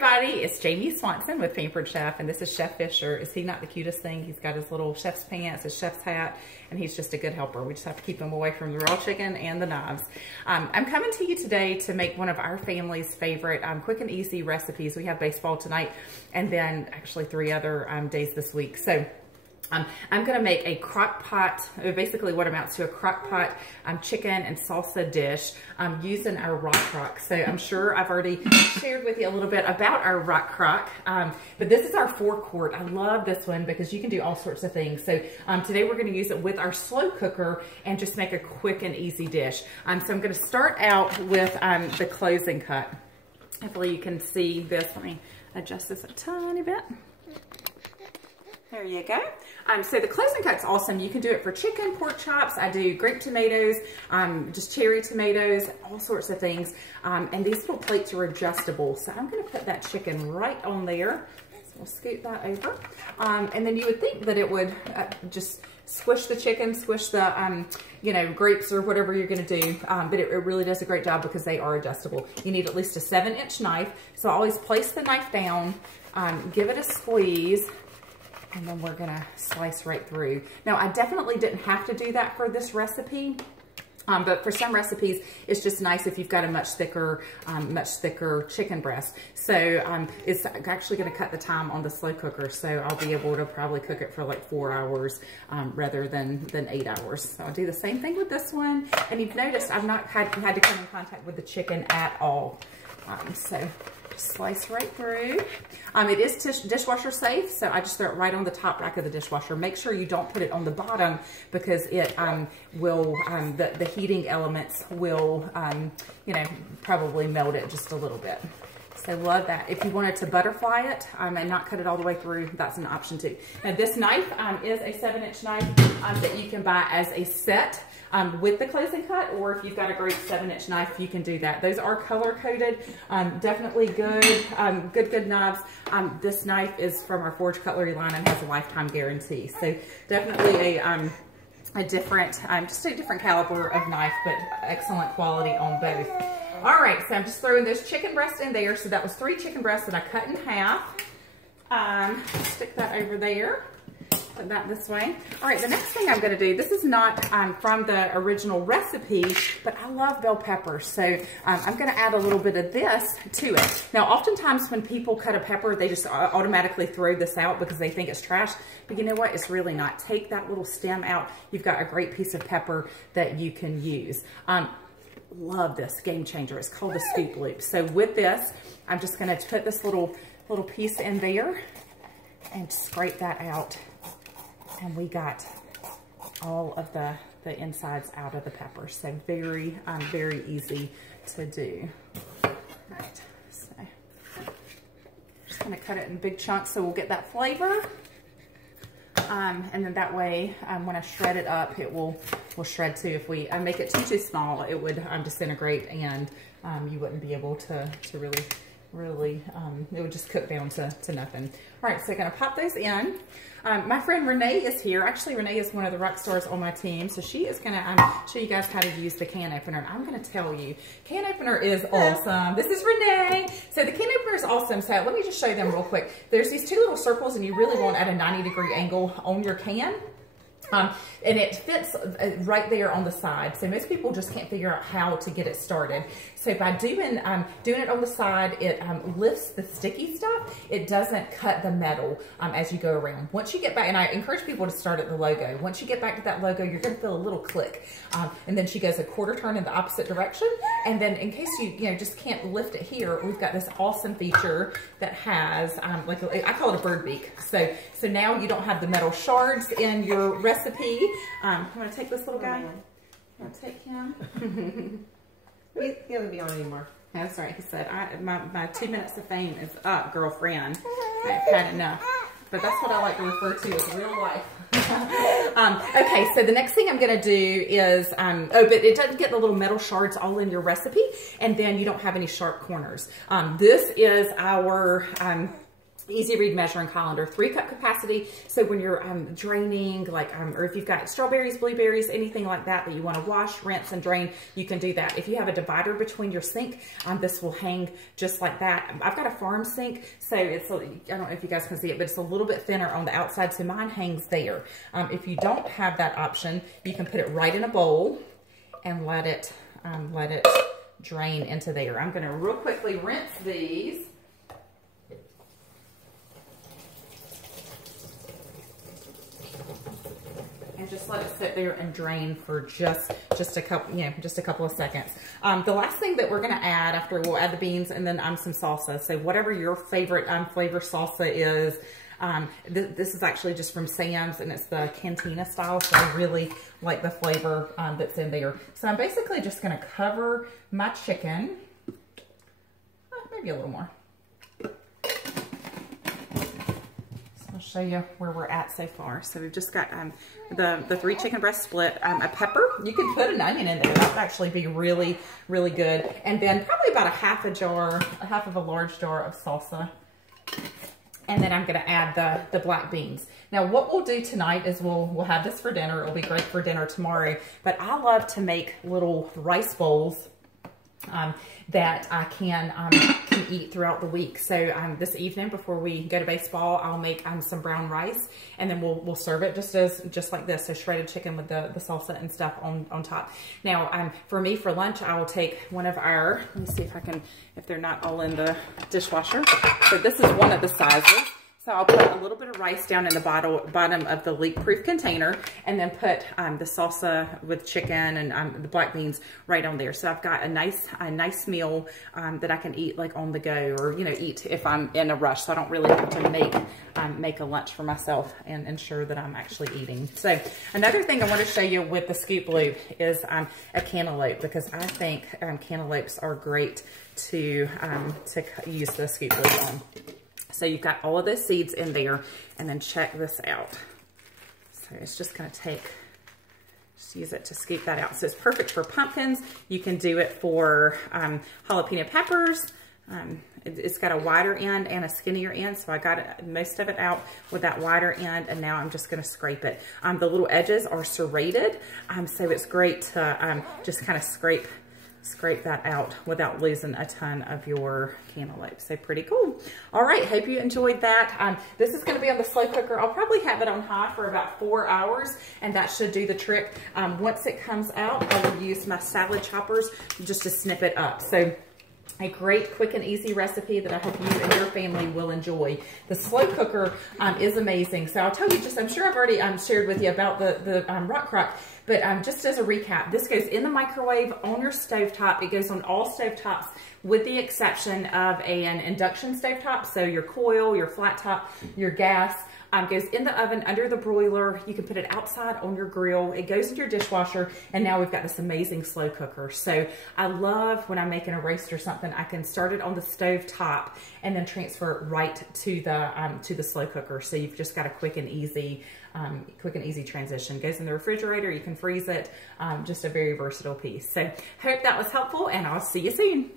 everybody, it's Jamie Swanson with Pampered Chef, and this is Chef Fisher. Is he not the cutest thing? He's got his little chef's pants, his chef's hat, and he's just a good helper. We just have to keep him away from the raw chicken and the knives. I'm coming to you today to make one of our family's favorite quick and easy recipes. We have baseball tonight and then actually 3 other days this week. So I'm gonna make a crock pot, basically what amounts to a crock pot chicken and salsa dish using our Rockcrock. So I'm sure I've already shared with you a little bit about our Rockcrock, but this is our 4-quart. I love this one because you can do all sorts of things. So today we're gonna use it with our slow cooker and just make a quick and easy dish. So I'm gonna start out with the closing cut. Hopefully you can see this. Let me adjust this a tiny bit. There you go. So the closing cut's awesome. You can do it for chicken, pork chops. I do grape tomatoes, just cherry tomatoes, all sorts of things. And these little plates are adjustable. So I'm gonna put that chicken right on there. So we'll scoot that over. And then you would think that it would just squish the chicken, squish the, you know, grapes or whatever you're gonna do. But it really does a great job because they are adjustable. You need at least a 7-inch knife. So always place the knife down, give it a squeeze, and then we're gonna slice right through. Now, I definitely didn't have to do that for this recipe, but for some recipes, it's just nice if you've got a much thicker chicken breast. So it's actually gonna cut the time on the slow cooker, so I'll be able to probably cook it for like 4 hours rather than 8 hours. So I'll do the same thing with this one. And you've noticed I've not had to come in contact with the chicken at all. So slice right through. It is dishwasher safe, so I just throw it right on the top rack of the dishwasher. Make sure you don't put it on the bottom because it will, the heating elements will, you know, probably melt it just a little bit. So love that. If you wanted to butterfly it and not cut it all the way through, that's an option too. Now this knife is a 7-inch knife that you can buy as a set with the closing cut, or if you've got a great 7-inch knife, you can do that. Those are color coded, definitely good, good knives. This knife is from our Forge Cutlery line and has a lifetime guarantee. So definitely a different, just a different caliber of knife, but excellent quality on both. All right, so I'm just throwing those chicken breasts in there. So that was 3 chicken breasts that I cut in half. Stick that over there. Put that this way. All right, the next thing I'm gonna do, this is not from the original recipe, but I love bell peppers. So I'm gonna add a little bit of this to it. Now, oftentimes when people cut a pepper, they just automatically throw this out because they think it's trash. But you know what? It's really not. Take that little stem out. You've got a great piece of pepper that you can use. Love this, game changer. It's called the scoop loop. So with this, I'm just gonna put this little piece in there and scrape that out. And we got all of the insides out of the pepper. So very, very easy to do. All right, so just gonna cut it in big chunks so we'll get that flavor. And then that way, when I shred it up, it will shred too. If we make it too small, it would disintegrate and you wouldn't be able to really, it would just cook down to nothing. All right, so I'm gonna pop those in. My friend Renee is here. Actually, Renee is one of the rock stars on my team, so she is gonna show you guys how to use the can opener. And I'm gonna tell you, can opener is awesome. This is Renee. So the can opener is awesome. So let me just show them real quick. There's these 2 little circles, and you really want at a 90-degree angle on your can. And it fits right there on the side. So most people just can't figure out how to get it started. So by doing it on the side, it lifts the sticky stuff. It doesn't cut the metal as you go around. Once you get back, and I encourage people to start at the logo. Once you get back to that logo, you're gonna feel a little click. And then she goes a quarter turn in the opposite direction. And then in case you just can't lift it here, we've got this awesome feature that has, like I call it a bird beak. So now you don't have the metal shards in your recipe. I'm gonna take this little guy. I'll take him. He doesn't be on anymore. That's right. He said, my 2 minutes of fame is up, girlfriend. I've had enough. But that's what I like to refer to as real life. Okay, so the next thing I'm gonna do is, but it doesn't get the little metal shards all in your recipe, and then you don't have any sharp corners. This is our easy read measuring colander, 3-cup capacity. So when you're draining, like, or if you've got strawberries, blueberries, anything like that that you want to wash, rinse, and drain, you can do that. If you have a divider between your sink, this will hang just like that. I've got a farm sink, so it's, I don't know if you guys can see it, but it's a little bit thinner on the outside, so mine hangs there. If you don't have that option, you can put it right in a bowl and let it drain into there. I'm going to real quickly rinse these. And just let it sit there and drain for just a couple of seconds. The last thing that we're gonna add after, we'll add the beans and then some salsa. So whatever your favorite flavor salsa is, this is actually just from Sam's and it's the cantina style. So I really like the flavor that's in there. So I'm basically just gonna cover my chicken, maybe a little more. I'll show you where we're at so far. So we've just got the 3 chicken breast split, a pepper. You could put an onion in there. That would actually be really, really good. And then probably about a half of a large jar of salsa. And then I'm going to add the black beans. Now what we'll do tonight is we'll have this for dinner. It'll be great for dinner tomorrow. But I love to make little rice bowls that I can eat throughout the week. So this evening before we go to baseball, I'll make some brown rice, and then we'll serve it just like this. So shredded chicken with the salsa and stuff on top. Now for me for lunch, I will take one of our, let me see if they're not all in the dishwasher. So this is one of the sizes. So I'll put a little bit of rice down in the bottom of the leak-proof container, and then put the salsa with chicken and the black beans right on there. So I've got a nice meal that I can eat like on the go, or eat if I'm in a rush. So I don't really have to make a lunch for myself and ensure that I'm actually eating. So another thing I want to show you with the scoop loop is a cantaloupe, because I think cantaloupes are great to use the scoop loop on. So you've got all of those seeds in there, and then check this out. So it's just going to just use it to scoop that out. So it's perfect for pumpkins. You can do it for jalapeno peppers. It's got a wider end and a skinnier end, so I got most of it out with that wider end, and now I'm just going to scrape it. The little edges are serrated, so it's great to just kind of scrape that out without losing a ton of your cantaloupe. So pretty cool. All right, hope you enjoyed that. This is going to be on the slow cooker. I'll probably have it on high for about 4 hours, and that should do the trick. Once it comes out, I will use my salad choppers just to snip it up. So a great, quick, and easy recipe that I hope you and your family will enjoy. The slow cooker is amazing. So I'll tell you I'm sure I've already shared with you about the Rockcrock, but just as a recap, this goes in the microwave on your stovetop. It goes on all stovetops with the exception of an induction stovetop. So your coil, your flat top, your gas, goes in the oven under the broiler. You can put it outside on your grill. It goes in your dishwasher, and now we've got this amazing slow cooker. So I love when I'm making a roast or something, I can start it on the stove top and then transfer it right to the slow cooker. So you've just got a quick and easy transition. Goes in the refrigerator. You can freeze it. Just a very versatile piece. So hope that was helpful, and I'll see you soon.